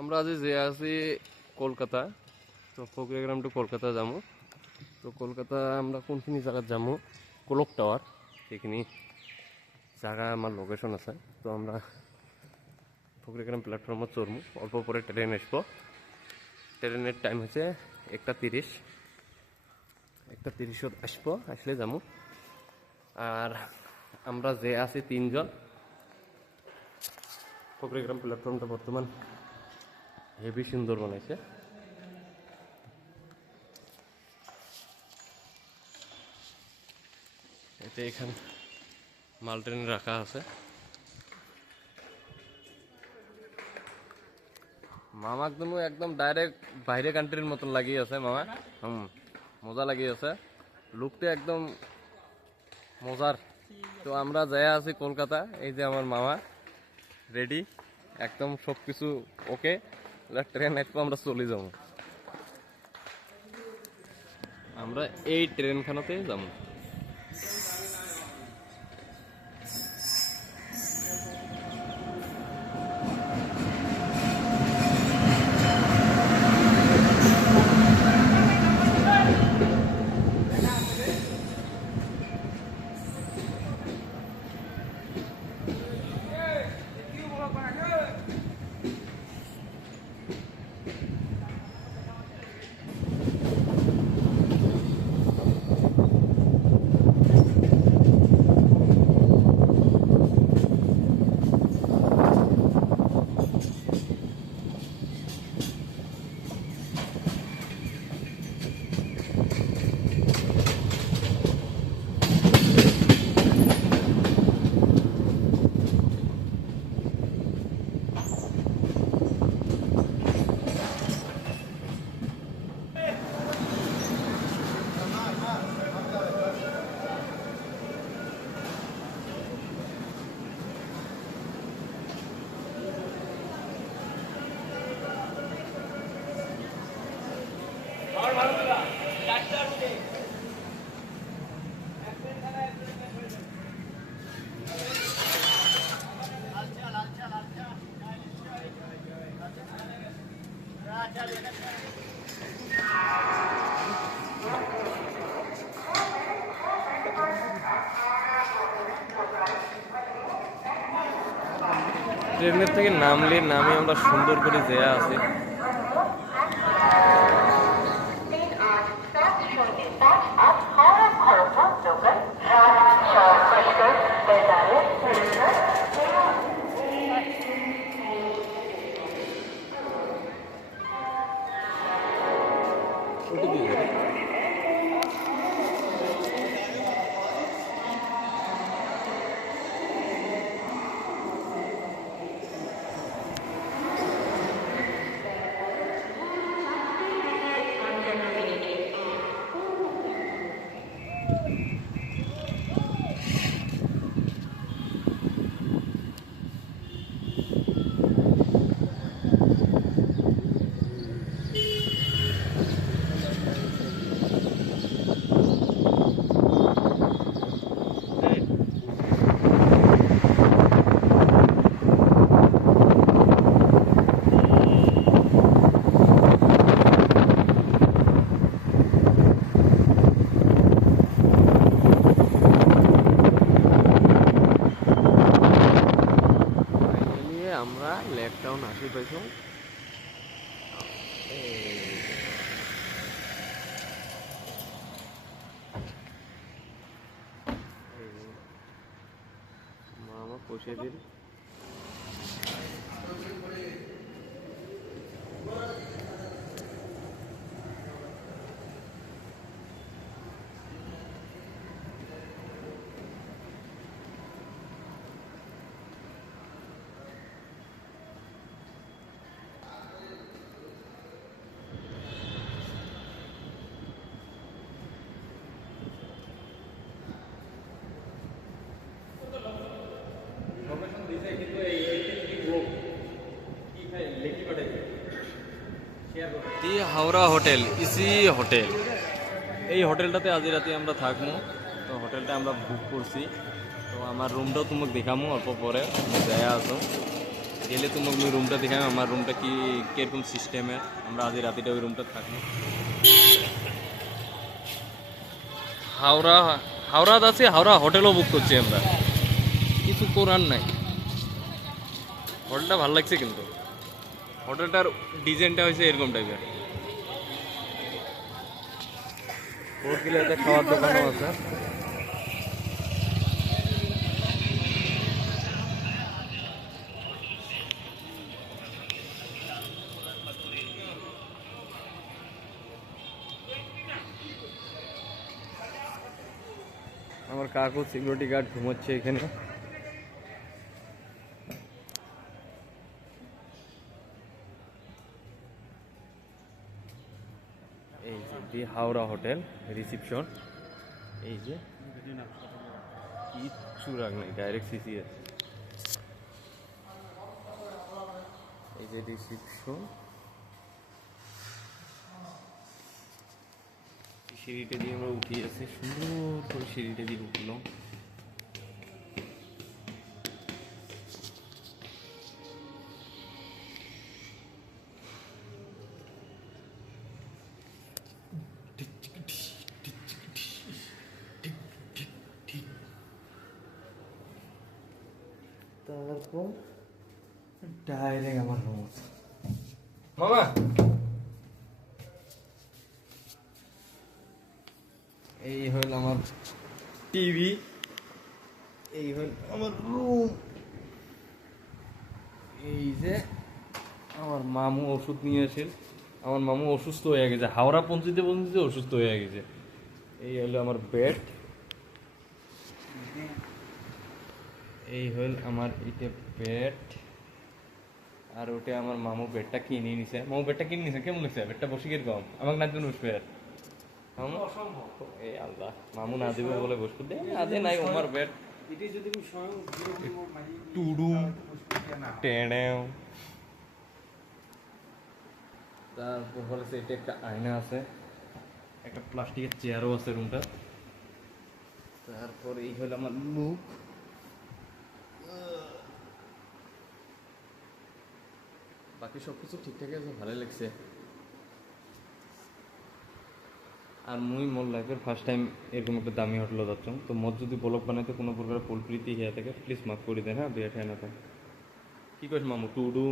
আমরা আজ যে আছি কলকাতা। তো প্রোগ্রাম টু কলকাতা যাবো। তো কলকাতা আমরা কোনখিনি জায়গা যাবো, কোলক টাওয়ার, সেইখিনি জায়গা আমার লোকেশন আছে। তো আমরা প্রোগ্রাম প্ল্যাটফর্মত চড়মু, অল্প পরে ট্রেন আসবো। ট্রেনের টাইম হচ্ছে 1:30। 1:30 আসবো, আসলে যাবো। আর আমরা যে আছি 3 জন। প্রোগ্রাম প্ল্যাটফর্মটা বর্তমান হেভি সুন্দর বানাইছে। এটা এখানে মাল ট্রেন রাখা আছে। মামা একদম ডাইরেক্ট বাইরে কান্ট্রির মতন লাগিয়ে আছে মামা। মজা লাগিয়ে আছে, লুকটা একদম মজার। তো আমরা যাই আছি কলকাতা। এই যে আমার মামা রেডি, একদম সব কিছু ওকে। ট্রেন আসবো, আমরা চলে যাবো। আমরা এই ট্রেনখানাতে যাবো। ট্রেনের থেকে নামলে আমরা সুন্দর করে যেয়া আছি। আমরা লেক টাউন আসি পাইছো। মামা পৌঁছে দিল। Howrah hotel, EC hotel. এই হোটেলটাতে আজ রাতে আমরা থাকবো। তো হোটেলটা আমরা বুক করছি। তো আমার রুমটাও তোমাকে দেখামো অল্প পরে, যাই আসো। গেলে তোমাকে ওই রুমটা দেখাই, আমার রুমটা কি কিরকম সিস্টেমের। আমরা আজ রাতিটা ওই রুমটা থাকি। হাওড়া হাওড়া আছে, হাওড়া হোটেলও বুক করছি আমরা, কিছু করার নাই। হোটেলটা ভালো লাগছে, কিন্তু হোটেলটার ডিজাইনটা হয়েছে এরকম টাইপের। খাওয়ার দোকানও আছে। আমার কাকু সিকিউরিটি গার্ড ঘুমোচ্ছে এখানে। এই যে হাওড়া হোটেল রিসিপশন, এই যে কিচ্ছু রাখ নাই, ডাইরেক্ট সিসিএস। এই যে রিসিপশন, সিঁড়িটা দিয়ে আমরা উঠে আছি, সুন্দর করে সিঁড়িটা দিয়ে উঠলাম। তারপর ডাইরেক্ট আমার রুম। মামা এই হল আমার টিভি, এই হল আমার রুম। এই যে আমার মামু ওষুধ নিয়ে আসেন, আমার মামু অসুস্থ হয়ে গেছে, হাওড়া পৌঁছিতে পৌঁছিতে অসুস্থ হয়ে গেছে। এই হলো আমার বেড, এই হল আমার এটা বেড। আর ওটা আমার মামু বেডটা কিনে নিছে, মামু বেডটা কিনে নিছে। কেমন লাগছে বেডটা? বসে কিরকম? আমাকে না দিন বসবে আর এই আল্লাহ, মামু না দিবে বলে বসবো দে না দে নাই। আমার বেড টুডুম টেড়েও। তারপর বলেছে এটা একটা আয়না আছে, একটা প্লাস্টিকের চেয়ারও আছে রুমটা। তারপর এই হলো আমার লুক। বাকি সব কিছু ঠিকঠাক আছে, ভালোই লাগছে। আর মুই মোর লাইফের ফার্স্ট টাইম এরকম একটা দামি হোটেলে যাচ্ছ। তো মোর যদি ব্লগ বানাইতে কোনো প্রকার ফুল প্রীতি হয়ে থাকে প্লিজ মাফ করে দেন। হ্যাঁ, বিয়ে ঠায় না থাকে। কী করিস মামু? টুডু